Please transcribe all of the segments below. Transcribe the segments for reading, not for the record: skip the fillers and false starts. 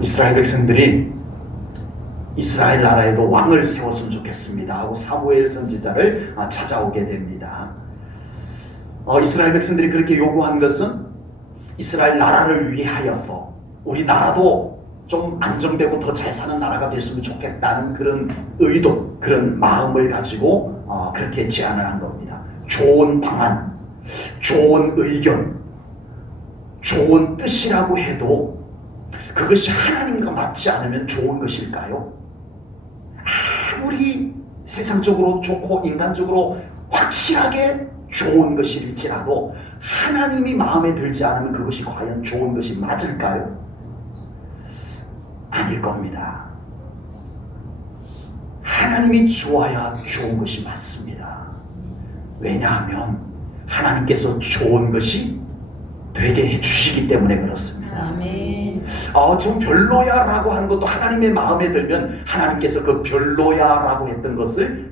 이스라엘 백성들이 이스라엘 나라에도 왕을 세웠으면 좋겠습니다 하고 사무엘 선지자를 찾아오게 됩니다. 이스라엘 백성들이 그렇게 요구한 것은 이스라엘 나라를 위하여서 우리 나라도 좀 안정되고 더 잘 사는 나라가 됐으면 좋겠다는 그런 의도, 그런 마음을 가지고 그렇게 제안을 한 겁니다. 좋은 방안, 좋은 의견, 좋은 뜻이라고 해도 그것이 하나님과 맞지 않으면 좋은 것일까요? 아무리 세상적으로 좋고 인간적으로 확실하게 좋은 것일지라도 하나님이 마음에 들지 않으면 그것이 과연 좋은 것이 맞을까요? 아닐 겁니다. 하나님이 좋아야 좋은 것이 맞습니다. 왜냐하면 하나님께서 좋은 것이 되게 해주시기 때문에 그렇습니다. 아멘. 좀 별로야 라고 하는 것도 하나님의 마음에 들면 하나님께서 그 별로야 라고 했던 것을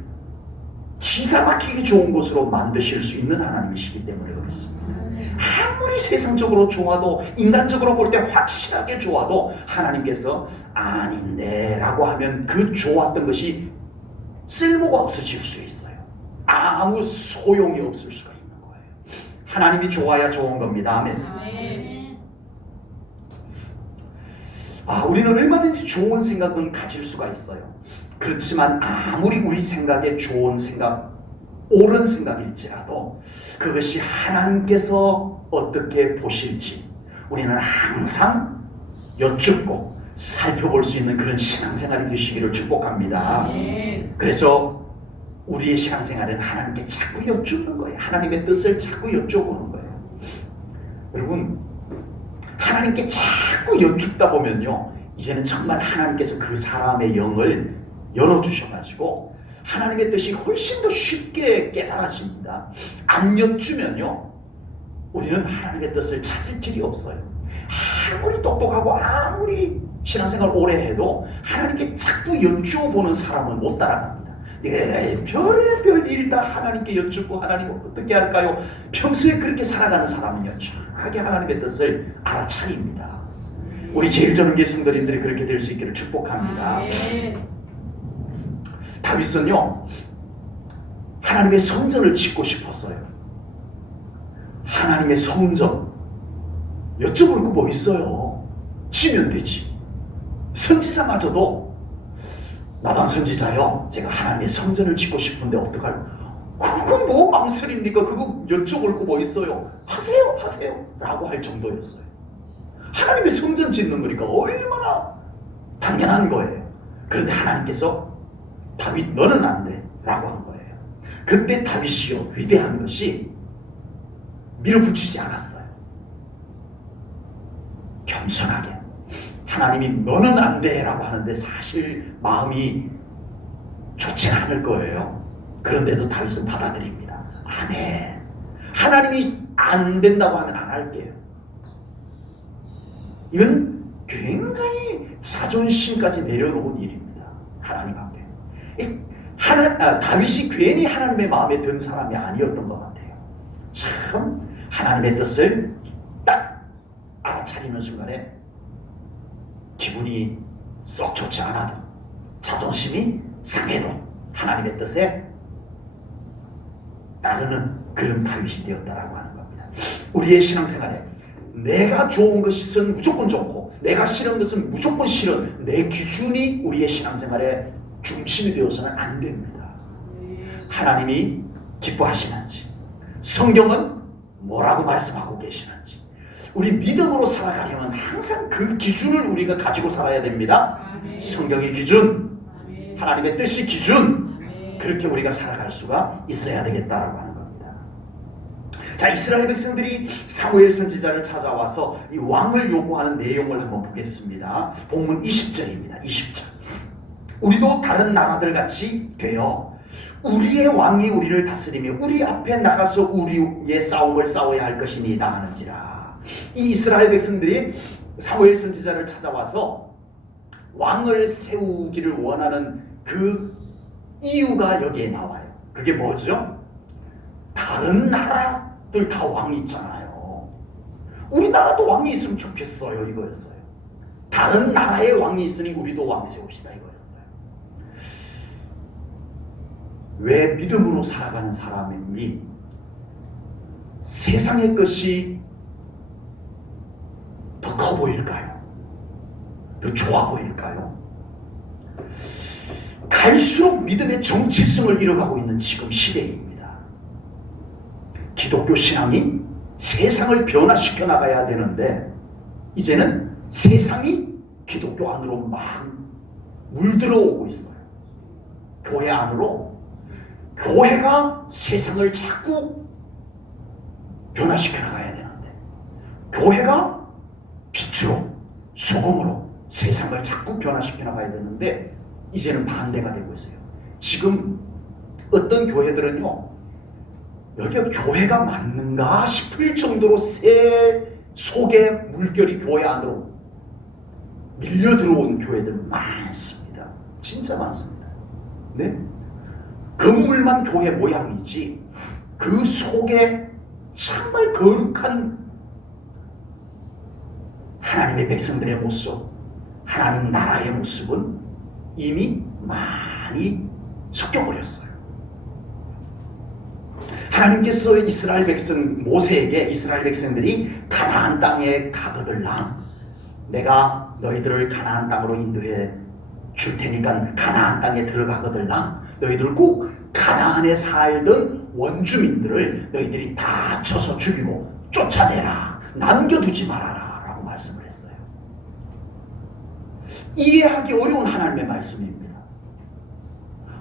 기가 막히게 좋은 것으로 만드실 수 있는 하나님이시기 때문에 그렇습니다. 아무리 세상적으로 좋아도 인간적으로 볼 때 확실하게 좋아도 하나님께서 아닌데 라고 하면 그 좋았던 것이 쓸모가 없어질 수 있어요. 아무 소용이 없을 수가 있는 거예요. 하나님이 좋아야 좋은 겁니다. 아멘. 우리는 얼마든지 좋은 생각은 가질 수가 있어요. 그렇지만 아무리 우리 생각에 좋은 생각, 옳은 생각일지라도 그것이 하나님께서 어떻게 보실지 우리는 항상 여쭙고 살펴볼 수 있는 그런 신앙생활이 되시기를 축복합니다. 그래서 우리의 신앙생활은 하나님께 자꾸 여쭙는 거예요. 하나님의 뜻을 자꾸 여쭤보는 거예요. 여러분, 하나님께 자꾸 여쭙다 보면요, 이제는 정말 하나님께서 그 사람의 영을 열어주셔가지고 하나님의 뜻이 훨씬 더 쉽게 깨달아집니다. 안 여쭈면요, 우리는 하나님의 뜻을 찾을 길이 없어요. 아무리 똑똑하고 아무리 신앙생활 오래 해도 하나님께 자꾸 여쭈어보는 사람은 못 따라갑니다. 별의별 일 다 하나님께 여쭙고 하나님 어떻게 할까요? 평소에 그렇게 살아가는 사람은요, 정확하게 하나님의 뜻을 알아차립니다. 우리 제일전능계 성도님들이 그렇게 될 수 있기를 축복합니다. 다윗은요, 하나님의 성전을 짓고 싶었어요. 하나님의 성전 여쭤볼 거 뭐 있어요? 지면 되지. 선지자마저도 나단 선지자요, 제가 하나님의 성전을 짓고 싶은데 어떡할? 그거 뭐 망설입니까? 그거 여쭤볼 거 뭐 있어요? 하세요 라고 할 정도였어요. 하나님의 성전 짓는 거니까 얼마나 당연한 거예요. 그런데 하나님께서 다윗 너는 안 돼 라고 한 거예요. 근데 다윗이요, 위대한 것이 밀어붙이지 않았어요. 겸손하게 하나님이 너는 안 돼 라고 하는데 사실 마음이 좋지 않을 거예요. 그런데도 다윗은 받아들입니다. 아멘. 하나님이 안 된다고 하면 안 할게요. 이건 굉장히 자존심까지 내려놓은 일입니다. 하나님 앞에. 다윗이 괜히 하나님의 마음에 든 사람이 아니었던 것 같아요. 참 하나님의 뜻을 딱 알아차리는 순간에 기분이 썩 좋지 않아도, 자존심이 상해도 하나님의 뜻에 따르는 그런 다윗이 되었다라고 하는 겁니다. 우리의 신앙생활에 내가 좋은 것은 무조건 좋고 내가 싫은 것은 무조건 싫은 내 기준이 우리의 신앙생활의 중심이 되어서는 안 됩니다. 하나님이 기뻐하시는지, 성경은 뭐라고 말씀하고 계시는지, 우리 믿음으로 살아가려면 항상 그 기준을 우리가 가지고 살아야 됩니다. 성경의 기준, 하나님의 뜻이 기준, 그렇게 우리가 살아갈 수가 있어야 되겠다라고 하는 겁니다. 자, 이스라엘 백성들이 사무엘 선지자를 찾아와서 이 왕을 요구하는 내용을 한번 보겠습니다. 본문 20절입니다. 20절. 우리도 다른 나라들 같이 되어 우리의 왕이 우리를 다스리며 우리 앞에 나가서 우리의 싸움을 싸워야 할 것이니이다 하는지라. 이 이스라엘 백성들이 사무엘 선지자를 찾아와서 왕을 세우기를 원하는 그 이유가 여기에 나와요. 그게 뭐죠? 다른 나라들 다 왕이 있잖아요. 우리나라도 왕이 있으면 좋겠어요, 이거였어요. 다른 나라의 왕이 있으니 우리도 왕 세웁시다 이거였어요. 왜 믿음으로 살아가는 사람이 세상의 것이 더 커 보일까요? 더 좋아 보일까요? 갈수록 믿음의 정체성을 잃어가고 있는 지금 시대입니다. 기독교 신앙이 세상을 변화시켜 나가야 되는데 이제는 세상이 기독교 안으로 막 물들어오고 있어요. 교회 안으로. 교회가 세상을 자꾸 변화시켜 나가야 되는데 교회가 빛으로 소금으로 세상을 자꾸 변화시켜 나가야 되는데 이제는 반대가 되고 있어요. 지금 어떤 교회들은요, 여기가 교회가 맞는가 싶을 정도로 새 속의 물결이 교회 안으로 밀려 들어온 교회들 많습니다. 진짜 많습니다. 네? 건물만 교회 모양이지 그 속에 정말 거룩한 하나님의 백성들의 모습, 하나님 나라의 모습은 이미 많이 섞여버렸어요. 하나님께서 이스라엘 백성 모세에게 이스라엘 백성들이 가나안 땅에 가거들랑 내가 너희들을 가나안 땅으로 인도해 줄 테니까 가나안 땅에 들어가거들랑 너희들 꼭 가나안에 살던 원주민들을 너희들이 다 쳐서 죽이고 쫓아내라, 남겨두지 말아라 라고 말씀을 했어요. 이해하기 어려운 하나님의 말씀입니다.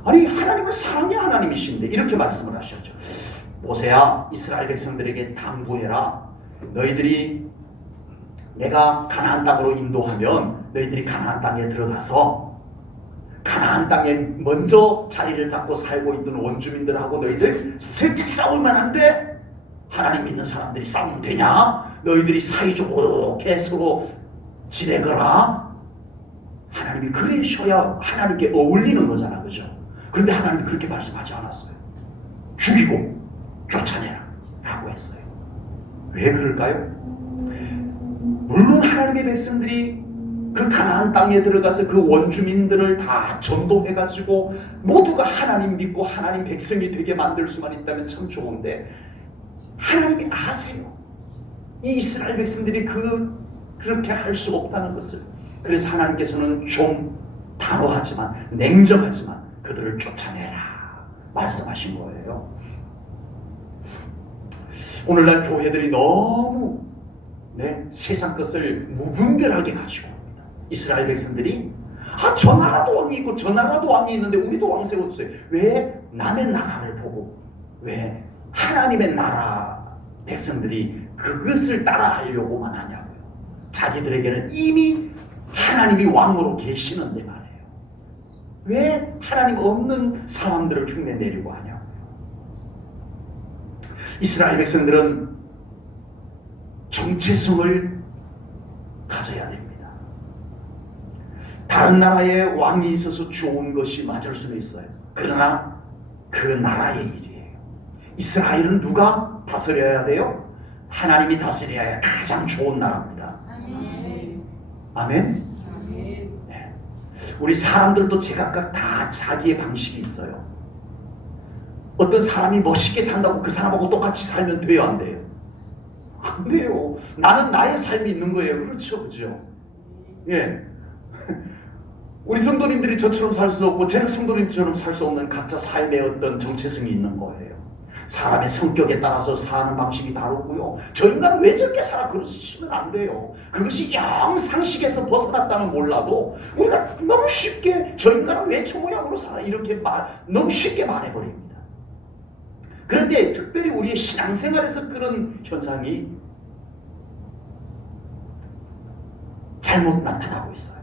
아니 하나님은 사랑의 하나님이신데 이렇게 말씀을 하셨죠. 모세야, 이스라엘 백성들에게 당부해라. 너희들이 내가 가나안 땅으로 인도하면 너희들이 가나안 땅에 들어가서 가나안 땅에 먼저 자리를 잡고 살고 있던 원주민들하고 너희들 슬피 싸우면 안 돼. 하나님 믿는 사람들이 싸우면 되냐? 너희들이 사이좋게 서로 지내거라. 하나님이 그러셔야 하나님께 어울리는 거잖아, 그죠? 그런데 하나님이 그렇게 말씀하지 않았어요. 죽이고 쫓아내라 라고 했어요. 왜 그럴까요? 물론 하나님의 백성들이 그 가나안 땅에 들어가서 그 원주민들을 다 전도해가지고 모두가 하나님 믿고 하나님 백성이 되게 만들 수만 있다면 참 좋은데 하나님이 아세요. 이 이스라엘 백성들이 그렇게 할 수 없다는 것을. 그래서 하나님께서는 좀 단호하지만 냉정하지만 그들을 쫓아내라 말씀하신 거예요. 오늘날 교회들이 너무 세상 것을 무분별하게 가지고 옵니다. 이스라엘 백성들이 저 나라도 왕이 있고 저 나라도 왕이 있는데 우리도 왕 세워주세요. 왜 남의 나라를 보고 왜 하나님의 나라 백성들이 그것을 따라하려고만 하냐고요. 자기들에게는 이미 하나님이 왕으로 계시는데 말이에요. 왜 하나님 없는 사람들을 흉내 내려고 하냐고요. 이스라엘 백성들은 정체성을 가져야 됩니다. 다른 나라에 왕이 있어서 좋은 것이 맞을 수는 있어요. 그러나 그 나라의 일이에요. 이스라엘은 누가 다스려야 돼요? 하나님이 다스려야 가장 좋은 나라입니다. 아멘? 네. 우리 사람들도 제각각 다 자기의 방식이 있어요. 어떤 사람이 멋있게 산다고 그 사람하고 똑같이 살면 돼요, 안 돼요? 안 돼요. 나는 나의 삶이 있는 거예요. 그렇죠, 그죠? 예. 우리 성도님들이 저처럼 살 수 없고 제가 성도님처럼 살 수 없는 각자 삶의 어떤 정체성이 있는 거예요. 사람의 성격에 따라서 사는 방식이 다르고요. 저 인간은 왜 저렇게 살아? 그러시면 안 돼요. 그것이 영 상식에서 벗어났다면 몰라도 우리가 너무 쉽게 저 인간은 왜 저 모양으로 살아? 이렇게 너무 쉽게 말해버립니다. 그런데 특별히 우리의 신앙생활에서 그런 현상이 잘못 나타나고 있어요.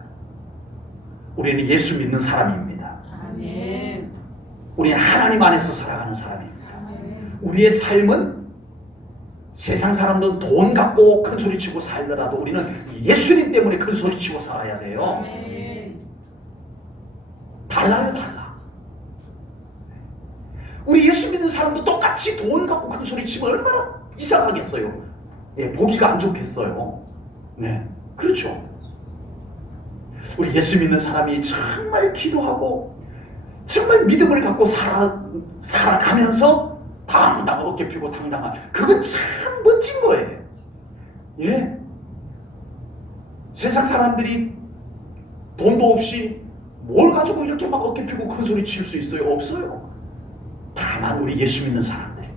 우리는 예수 믿는 사람입니다. 아멘. 우리는 하나님 안에서 살아가는 사람입니다. 우리의 삶은 세상 사람들은 돈 갖고 큰 소리 치고 살더라도 우리는 예수님 때문에 큰 소리 치고 살아야 돼요. 아멘. 달라요, 달라. 우리 예수 믿는 사람도 똑같이 돈 갖고 큰 소리 치면 얼마나 이상하겠어요. 예, 보기가 안 좋겠어요. 네, 그렇죠. 우리 예수 믿는 사람이 정말 기도하고 정말 믿음을 갖고 살아가면서 당당한 어깨 펴고 당당한, 그건 참 멋진 거예요. 예? 세상 사람들이 돈도 없이 뭘 가지고 이렇게 막 어깨 펴고 큰 소리 칠 수 있어요? 없어요. 다만 우리 예수 믿는 사람들이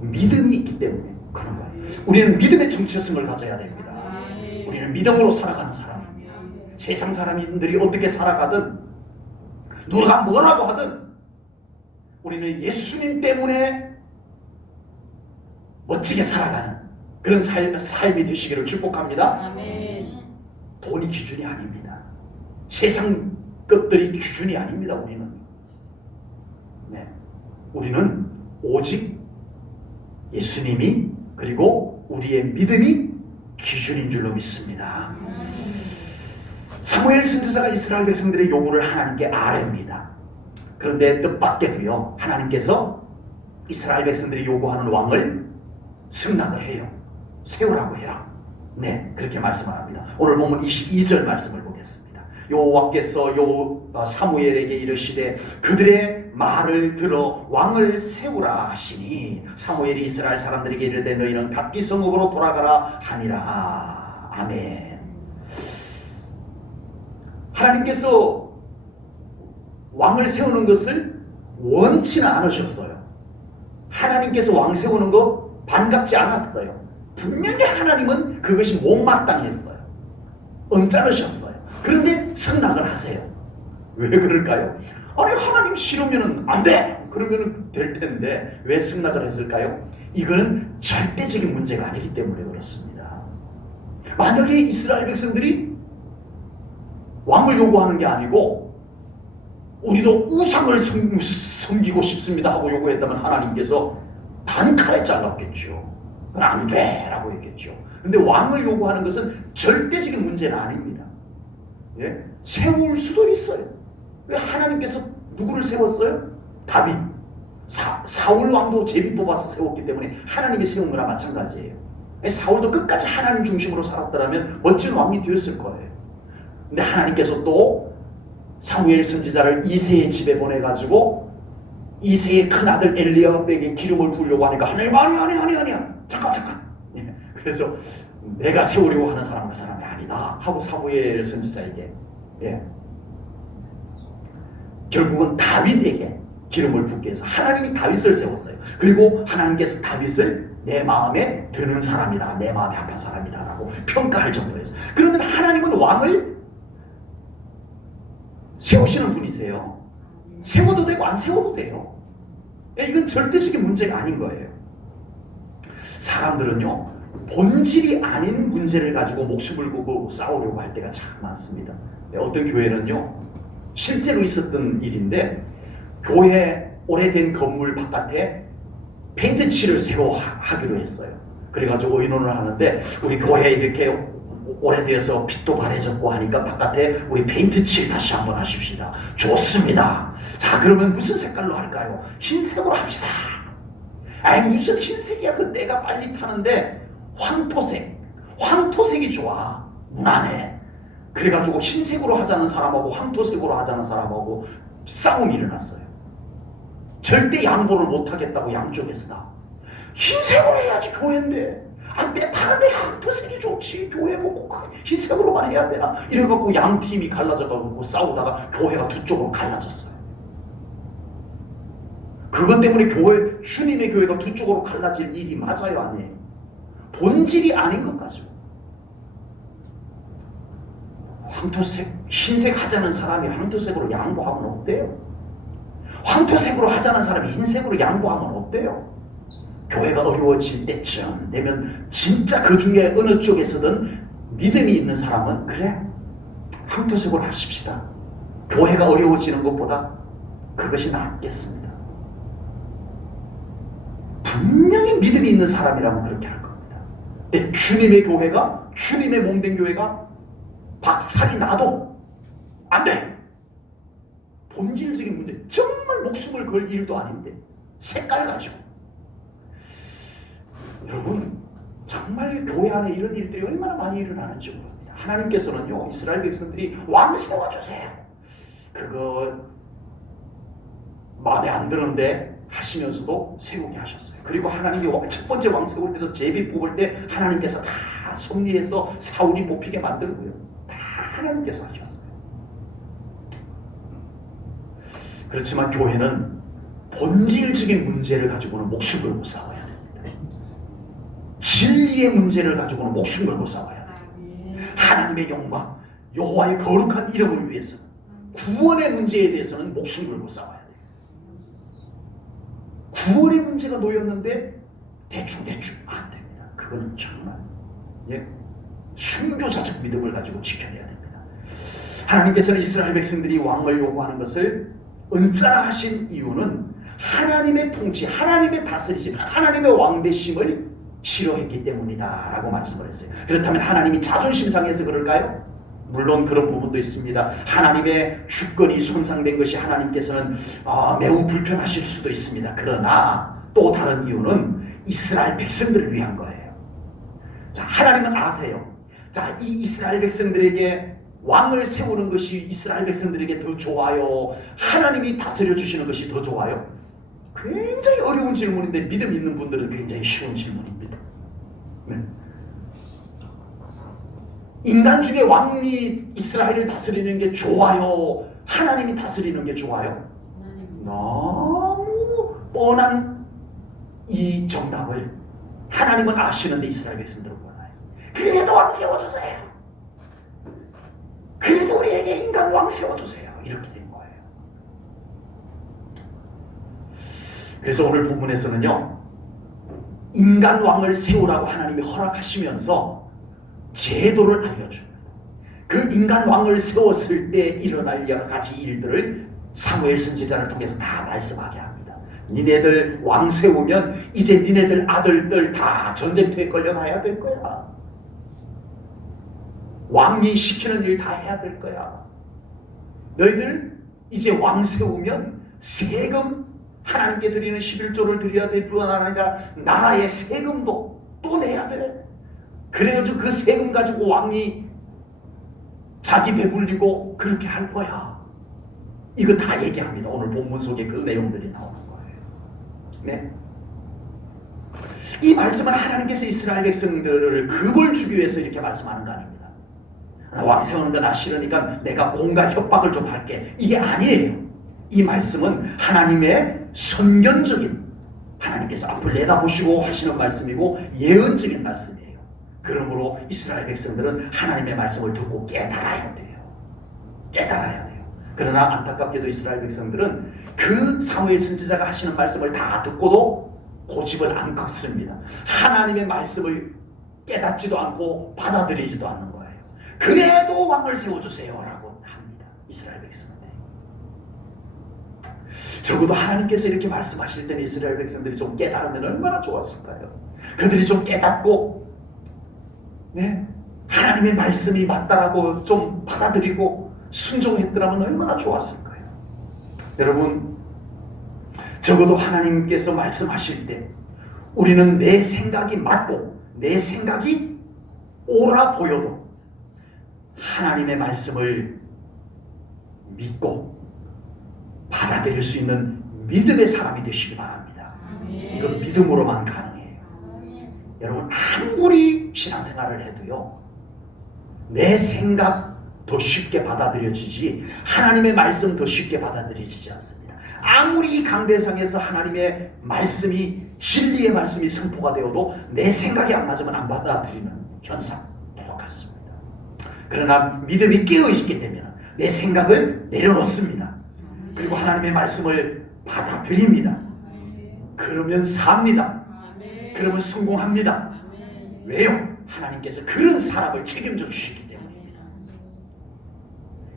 믿음이 있기 때문에 그런 거예요. 우리는 믿음의 정체성을 가져야 됩니다. 우리는 믿음으로 살아가는 사람. 세상 사람들이 어떻게 살아가든 누가 뭐라고 하든 우리는 예수님 때문에 멋지게 살아가는 그런 삶이 되시기를 축복합니다. 아멘. 돈이 기준이 아닙니다. 세상 것들이 기준이 아닙니다. 우리는. 네. 우리는 오직 예수님이 그리고 우리의 믿음이 기준인 줄로 믿습니다. 사무엘 선지자가 이스라엘 백성들의 요구를 하나님께 아뢰입니다. 그런데 뜻밖에도요, 하나님께서 이스라엘 백성들이 요구하는 왕을 승낙을 해요. 세우라고 해라. 네, 그렇게 말씀을 합니다. 오늘 보면 22절 말씀을 보겠습니다. 여호와께서 사무엘에게 이르시되 그들의 말을 들어 왕을 세우라 하시니 사무엘이 이스라엘 사람들에게 이르되 너희는 각기 성읍으로 돌아가라 하니라. 아멘. 하나님께서 왕을 세우는 것을 원치는 않으셨어요. 하나님께서 왕 세우는 거 반갑지 않았어요. 분명히 하나님은 그것이 못마땅했어요. 언짢으셨어요. 그런데 승낙을 하세요. 왜 그럴까요? 아니 하나님 싫으면 안 돼! 그러면 될 텐데 왜 승낙을 했을까요? 이거는 절대적인 문제가 아니기 때문에 그렇습니다. 만약에 이스라엘 백성들이 왕을 요구하는 게 아니고 우리도 우상을 섬기고 싶습니다 하고 요구했다면 하나님께서 단칼에 잘랐겠죠. 그건 안 돼! 라고 했겠죠. 그런데 왕을 요구하는 것은 절대적인 문제는 아닙니다. 예? 세울 수도 있어요. 왜 하나님께서 누구를 세웠어요? 다윗. 사울 왕도 제비 뽑아서 세웠기 때문에 하나님이 세운 거나 마찬가지예요. 사울도 끝까지 하나님 중심으로 살았더라면 멋진 왕이 되었을 거예요. 근데 하나님께서 또 사무엘 선지자를 이새의 집에 보내가지고 이새의 큰아들 엘리압에게 기름을 부으려고 하니까 하나님 아니야 잠깐 예. 그래서 내가 세우려고 하는 사람은 그 사람이 아니다 하고 사무엘 선지자에게 예. 결국은 다윗에게 기름을 붓게 해서 하나님이 다윗을 세웠어요. 그리고 하나님께서 다윗을 내 마음에 드는 사람이다, 내 마음에 합한 사람이다 라고 평가할 정도였어요. 그런데 하나님은 왕을 세우시는 분이세요. 세워도 되고 안 세워도 돼요. 이건 절대적인 문제가 아닌 거예요. 사람들은요, 본질이 아닌 문제를 가지고 목숨을 걸고 싸우려고 할 때가 참 많습니다. 어떤 교회는요, 실제로 있었던 일인데 교회 오래된 건물 바깥에 페인트 칠을 새로 하기로 했어요. 그래가지고 의논을 하는데 우리 교회 이렇게 오래돼서 빛도 바래졌고 하니까 바깥에 우리 페인트 칠 다시 한번 하십시다. 좋습니다. 자, 그러면 무슨 색깔로 할까요? 흰색으로 합시다. 아이 무슨 흰색이야. 그 때가 빨리 타는데 황토색이 좋아. 무난해. 그래가지고 흰색으로 하자는 사람하고 황토색으로 하자는 사람하고 싸움이 일어났어요. 절대 양보를 못하겠다고 양쪽에서 다. 흰색으로 해야지 교회인데. 안 돼, 타는데 황토색이 좋지. 교회 보고 흰색으로만 해야 되나? 이래갖고 양 팀이 갈라져가지고 싸우다가 교회가 두 쪽으로 갈라졌어요. 그것 때문에 주님의 교회가 두 쪽으로 갈라질 일이 맞아요, 아니에요? 본질이 아닌 것 가지고. 흰색 하자는 사람이 황토색으로 양보하면 어때요? 황토색으로 하자는 사람이 흰색으로 양보하면 어때요? 교회가 어려워질 때쯤 되면 진짜 그 중에 어느 쪽에서든 믿음이 있는 사람은 그래, 황토색으로 하십시다. 교회가 어려워지는 것보다 그것이 낫겠습니다. 분명히 믿음이 있는 사람이라면 그렇게 할 겁니다. 주님의 교회가, 주님의 몸된 교회가 박살이 나도 안 돼. 본질적인 문제, 정말 목숨을 걸 일도 아닌데 색깔 가지고. 여러분, 정말 교회 안에 이런 일들이 얼마나 많이 일어나는지 모릅니다. 하나님께서는요 이스라엘 백성들이 왕 세워주세요. 그거 마음에 안 드는데 하시면서도 세우게 하셨어요. 그리고 하나님이 첫 번째 왕 세울 때도 제비 뽑을 때 하나님께서 다 섭리해서 사울이 뽑히게 만들고요. 다 하나님께서 하셨어요. 그렇지만 교회는 본질적인 문제를 가지고는 목숨 걸고 싸워야 됩니다. 진리의 문제를 가지고는 목숨 걸고 싸워야 돼요. 하나님의 영광, 여호와의 거룩한 이름을 위해서 구원의 문제에 대해서는 목숨 걸고 싸워야 돼요. 구원의 문제가 놓였는데 대충 안 됩니다. 그건 정말 순교자적 믿음을 가지고 지켜내야 됩니다. 하나님께서는 이스라엘 백성들이 왕을 요구하는 것을 언짢아 하신 이유는 하나님의 통치, 하나님의 다스리심, 하나님의 왕되심을 싫어했기 때문이다 라고 말씀을 했어요. 그렇다면 하나님이 자존심 상해서 그럴까요? 물론 그런 부분도 있습니다. 하나님의 주권이 손상된 것이 하나님께서는 매우 불편하실 수도 있습니다. 그러나 또 다른 이유는 이스라엘 백성들을 위한 거예요. 자, 하나님은 아세요. 자, 이 이스라엘 백성들에게 왕을 세우는 것이 이스라엘 백성들에게 더 좋아요? 하나님이 다스려 주시는 것이 더 좋아요? 굉장히 어려운 질문인데 믿음 있는 분들은 굉장히 쉬운 질문입니다. 네. 인간 중에 왕이 이스라엘을 다스리는 게 좋아요? 하나님이 다스리는 게 좋아요? 너무 뻔한 이 정답을 하나님은 아시는데 이스라엘 백성들은 몰라요. 그래도 왕 세워주세요. 그래도 우리에게 인간 왕 세워주세요. 이렇게 된 거예요. 그래서 오늘 본문에서는요, 인간 왕을 세우라고 하나님이 허락하시면서 제도를 알려줍니다. 그 인간 왕을 세웠을 때 일어날 여러 가지 일들을 사무엘 선지자를 통해서 다 말씀하게 합니다. 니네들 왕 세우면 이제 니네들 아들들 다 전쟁터에 끌려가야 될 거야. 왕이 시키는 일 다 해야 될 거야. 너희들 이제 왕 세우면 세금, 하나님께 드리는 11조를 드려야 될 뿐 아니라 나라의 세금도 또 내야 돼. 그래가지고 그 세금 가지고 왕이 자기 배불리고 그렇게 할 거야. 이거 다 얘기합니다. 오늘 본문 속에 그 내용들이 나오는 거예요. 네. 이 말씀은 하나님께서 이스라엘 백성들을 급을 주기 위해서 이렇게 말씀하는 거 아닙니다. 왕 세우는 거 나 싫으니까 내가 공갈 협박을 좀 할게. 이게 아니에요. 이 말씀은 하나님의 선견적인, 하나님께서 앞을 내다보시고 하시는 말씀이고 예언적인 말씀이에요. 그러므로 이스라엘 백성들은 하나님의 말씀을 듣고 깨달아야 돼요. 깨달아야 돼요. 그러나 안타깝게도 이스라엘 백성들은 그 사무엘 선지자가 하시는 말씀을 다 듣고도 고집을 안 꺾습니다. 하나님의 말씀을 깨닫지도 않고 받아들이지도 않는 거예요. 그래도 왕을 세워주세요 라고 합니다. 이스라엘 백성들. 적어도 하나님께서 이렇게 말씀하실 때는 이스라엘 백성들이 좀 깨달으면 얼마나 좋았을까요? 그들이 좀 깨닫고 하나님의 말씀이 맞다라고 좀 받아들이고 순종했더라면 얼마나 좋았을 거예요. 여러분, 적어도 하나님께서 말씀하실 때 우리는 내 생각이 맞고 내 생각이 옳아 보여도 하나님의 말씀을 믿고 받아들일 수 있는 믿음의 사람이 되시기 바랍니다. 이건 믿음으로만 가능해요. 여러분, 아무리 신앙생활을 해도요, 내 생각 더 쉽게 받아들여지지 하나님의 말씀 더 쉽게 받아들여지지 않습니다. 아무리 이 강대상에서 하나님의 말씀이, 진리의 말씀이 선포가 되어도 내 생각이 안 맞으면 안 받아들이는 현상 똑같습니다. 그러나 믿음이 깨어있게 되면 내 생각을 내려놓습니다. 그리고 하나님의 말씀을 받아들입니다. 그러면 삽니다. 그러면 성공합니다. 왜요? 하나님께서 그런 사람을 책임져 주시기 때문입니다.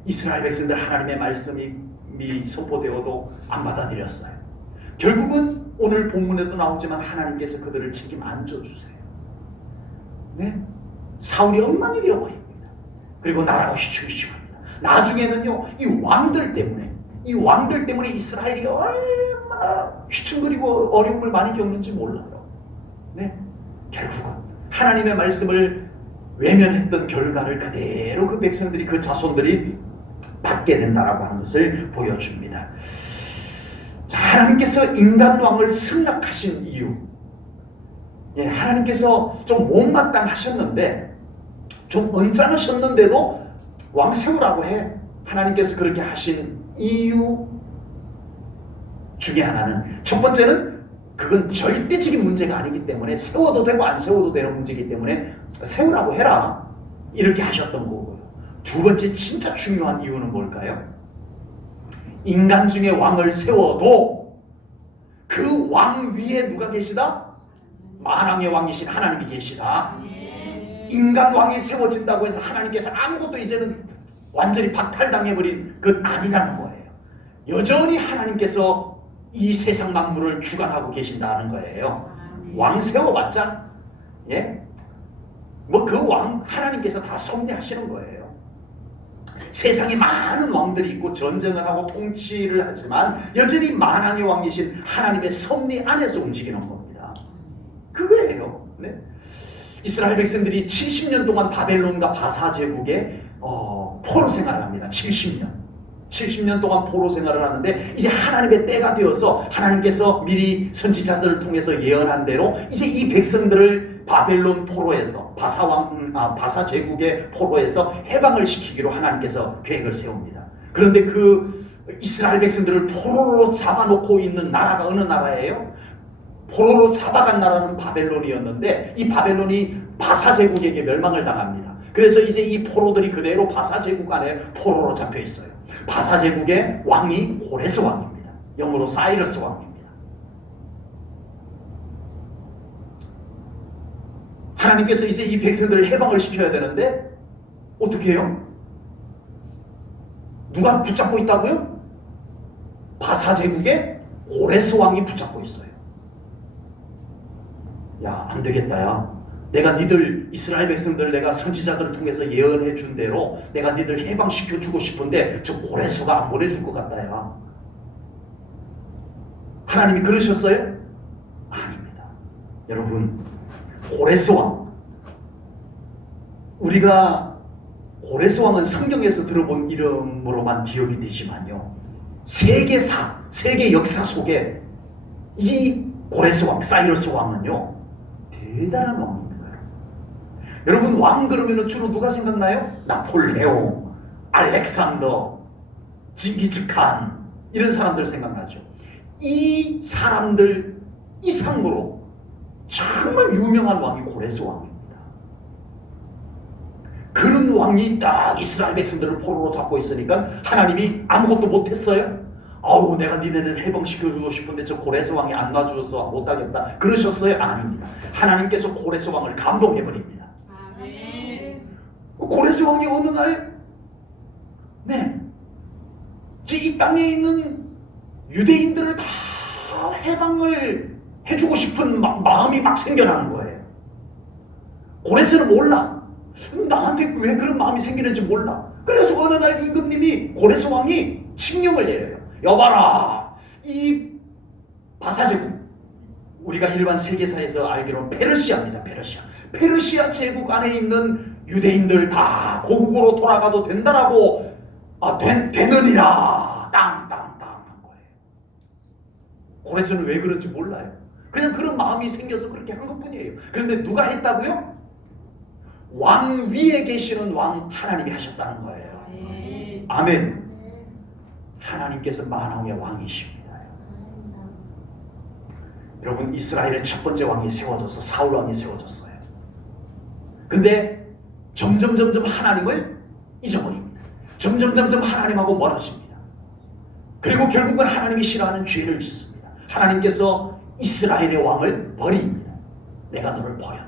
이스라엘 백성들 하나님의 말씀이 선포되어도 안 받아들였어요. 결국은 오늘 본문에도 나오지만 하나님께서 그들을 책임 안 져주세요. 네? 사울이 엉망이 되어버립니다. 그리고 나라가 휘청휘청합니다. 나중에는요, 이 왕들 때문에 이스라엘이 얼마나 휘청거리고 어려움을 많이 겪는지 몰라요. 네? 결국은 하나님의 말씀을 외면했던 결과를 그대로 그 백성들이, 그 자손들이 받게 된다라고 하는 것을 보여줍니다. 자, 하나님께서 인간 왕을 승낙하신 이유, 하나님께서 좀 못마땅하셨는데, 좀 언짢으셨는데도 왕 세우라고 해. 하나님께서 그렇게 하신 이유 중에 하나는, 첫 번째는 그건 절대적인 문제가 아니기 때문에, 세워도 되고 안 세워도 되는 문제이기 때문에 세우라고 해라, 이렇게 하셨던 거고요. 두 번째 진짜 중요한 이유는 뭘까요? 인간 중에 왕을 세워도 그 왕 위에 누가 계시다? 만왕의 왕이신 하나님이 계시다. 인간 왕이 세워진다고 해서 하나님께서 아무것도 이제는 완전히 박탈당해버린 것 아니라는 거예요. 여전히 하나님께서 이 세상 만물을 주관하고 계신다는 거예요. 왕 세워봤자, 뭐 그 왕 하나님께서 다 섭리하시는 거예요. 세상에 많은 왕들이 있고 전쟁을 하고 통치를 하지만 여전히 만왕의 왕이신 하나님의 섭리 안에서 움직이는 겁니다. 그거예요. 네? 이스라엘 백성들이 70년 동안 바벨론과 바사 제국에 포로 생활을 합니다. 70년 동안 포로 생활을 하는데, 이제 하나님의 때가 되어서 하나님께서 미리 선지자들을 통해서 예언한 대로 이제 이 백성들을 바벨론 포로에서, 바사 제국의 포로에서 해방을 시키기로 하나님께서 계획을 세웁니다. 그런데 그 이스라엘 백성들을 포로로 잡아놓고 있는 나라가 어느 나라예요? 포로로 잡아간 나라는 바벨론이었는데, 이 바벨론이 바사 제국에게 멸망을 당합니다. 그래서 이제 이 포로들이 그대로 바사 제국 안에 포로로 잡혀 있어요. 바사 제국의 왕이 고레스 왕입니다. 영어로 사이러스 왕입니다. 하나님께서 이제 이 백성들을 해방을 시켜야 되는데 어떻게 해요? 누가 붙잡고 있다고요? 바사 제국의 고레스 왕이 붙잡고 있어요. 야, 안 되겠다, 야. 내가 니들 이스라엘 백성들, 내가 선지자들을 통해서 예언해 준 대로 내가 니들 해방시켜 주고 싶은데 저 고레스가 안 보내줄 것 같다, 야. 하나님이 그러셨어요? 아닙니다. 여러분, 고레스 왕, 우리가 고레스 왕은 성경에서 들어본 이름으로만 기억이 되지만요, 세계사, 세계 역사 속에 이 고레스 왕, 사이러스 왕은요 대단한 왕입니다. 여러분, 왕 그러면 주로 누가 생각나요? 나폴레옹, 알렉산더, 징기즈칸, 이런 사람들 생각나죠. 이 사람들 이상으로 정말 유명한 왕이 고레스 왕입니다. 그런 왕이 딱 이스라엘 백성들을 포로로 잡고 있으니까 하나님이 아무것도 못했어요? 아우, 내가 니네를 해방시켜주고 싶은데 저 고레스 왕이 안 놔줘서 못하겠다, 그러셨어요? 아닙니다. 하나님께서 고레스 왕을 감동해버립니다. 고레스 왕이 어느 날, 이 땅에 있는 유대인들을 다 해방을 해주고 싶은 마음이 막 생겨나는 거예요. 고레스는 몰라. 나한테 왜 그런 마음이 생기는지 몰라. 그래가지고 어느 날 임금님이, 고레스 왕이 칙령을 내려요. 여봐라, 이 바사제국, 우리가 일반 세계사에서 알기로는 페르시아입니다. 페르시아 제국 안에 있는 유대인들 다 고국으로 돌아가도 된다라고, 되느니라 땅 한 거예요. 고레스는 왜 그런지 몰라요. 그냥 그런 마음이 생겨서 그렇게 한 것뿐이에요. 그런데 누가 했다고요? 왕 위에 계시는 왕 하나님이 하셨다는 거예요. 아멘. 하나님께서 만왕의 왕이십니다. 여러분, 이스라엘의 첫 번째 왕이 세워져서 사울 왕이 세워졌어요. 근데 점점 하나님을 잊어버립니다. 점점 하나님하고 멀어집니다. 그리고 결국은 하나님이 싫어하는 죄를 짓습니다. 하나님께서 이스라엘의 왕을 버립니다. 내가 너를 버렸다.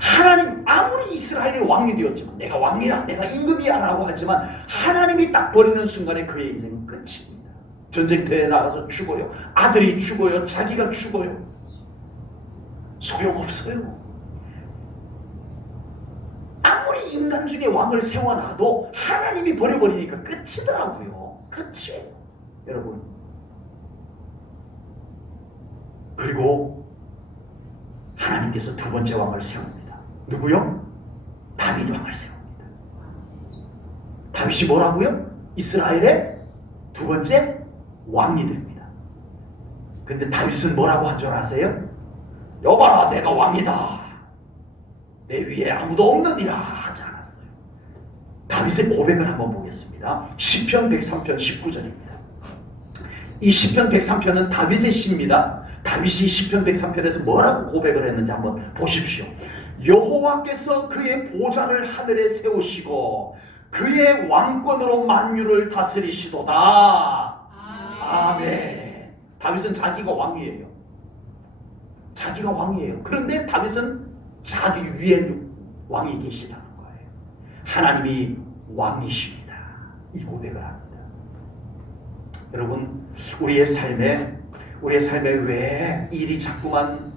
하나님 아무리 이스라엘의 왕이 되었지만, 내가 왕이야, 내가 임금이야 라고 하지만 하나님이 딱 버리는 순간에 그의 인생은 끝입니다. 전쟁터에 나가서 죽어요. 아들이 죽어요. 자기가 죽어요. 소용없어요. 아무리 인간 중에 왕을 세워놔도 하나님이 버려버리니까 끝이더라고요. 끝이에요, 여러분. 그리고 하나님께서 두 번째 왕을 세웁니다. 누구요? 다윗 왕을 세웁니다. 다윗이 뭐라고요? 이스라엘의 두 번째 왕이 됩니다. 근데 다윗은 뭐라고 한 줄 아세요? 여봐라, 내가 왕이다. 내 위에 아무도 없느니라 하지 않았어요. 다윗의 고백을 한번 보겠습니다. 시편 103편 19절입니다. 이 시편 103편은 다윗의 시입니다. 다윗이 시편 103편에서 뭐라고 고백을 했는지 한번 보십시오. 여호와께서 그의 보좌를 하늘에 세우시고 그의 왕권으로 만유를 다스리시도다. 아멘. 다윗은 자기가 왕이에요. 자기가 왕이에요. 그런데 다윗은 자기 위에 왕이 계시다는 거예요. 하나님이 왕이십니다. 이 고백을 합니다. 여러분, 우리의 삶에 왜 일이 자꾸만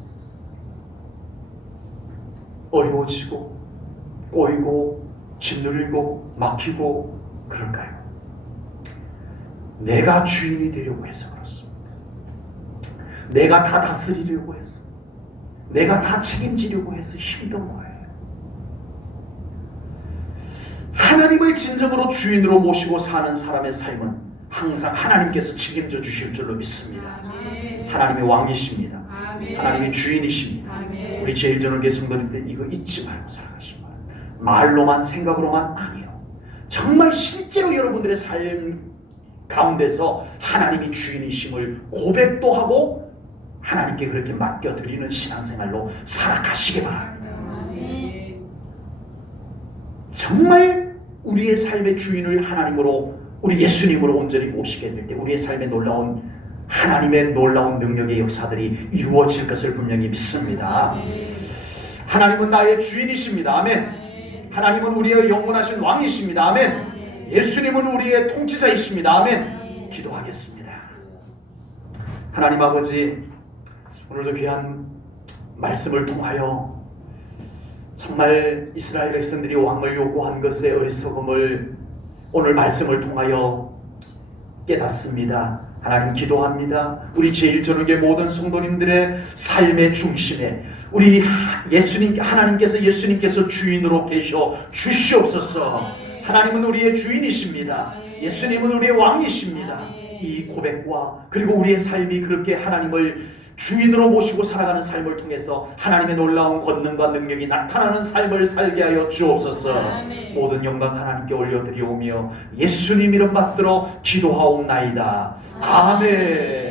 어려워지고 꼬이고 짓눌리고 막히고 그럴까요? 내가 주인이 되려고 해서 그렇습니다. 내가 다 다스리려고 해서, 내가 다 책임지려고 해서 힘든 거예요. 하나님을 진정으로 주인으로 모시고 사는 사람의 삶은 항상 하나님께서 책임져 주실 줄로 믿습니다. 하나님이 왕이십니다. 하나님이 주인이십니다. 우리 제일전원교회 성도님들 이거 잊지 말고 살아가시기 바랍니다. 말로만 생각으로만 아니요. 정말 실제로 여러분들의 삶 가운데서 하나님이 주인이심을 고백도 하고 하나님께 그렇게 맡겨드리는 신앙생활로 살아가시기 바랍니다. 정말 우리의 삶의 주인을 하나님으로, 우리 예수님으로 온전히 모시게 될 때 우리의 삶에 하나님의 놀라운 능력의 역사들이 이루어질 것을 분명히 믿습니다. 하나님은 나의 주인이십니다. 아멘. 하나님은 우리의 영원하신 왕이십니다. 아멘. 예수님은 우리의 통치자이십니다. 아멘. 기도하겠습니다. 하나님 아버지, 오늘도 귀한 말씀을 통하여 정말 이스라엘 백성들이 왕을 요구한 것의 어리석음을 오늘 말씀을 통하여 깨닫습니다. 하나님 기도합니다. 우리 제1전후교회 모든 성도님들의 삶의 중심에 우리 하나님께서 주인으로 계셔 주시옵소서. 하나님은 우리의 주인이십니다. 예수님은 우리의 왕이십니다. 이 고백과 그리고 우리의 삶이 그렇게 하나님을 주인으로 모시고 살아가는 삶을 통해서 하나님의 놀라운 권능과 능력이 나타나는 삶을 살게 하여 주옵소서. 아멘. 모든 영광 하나님께 올려드리오며 예수님 이름 받들어 기도하옵나이다. 아멘.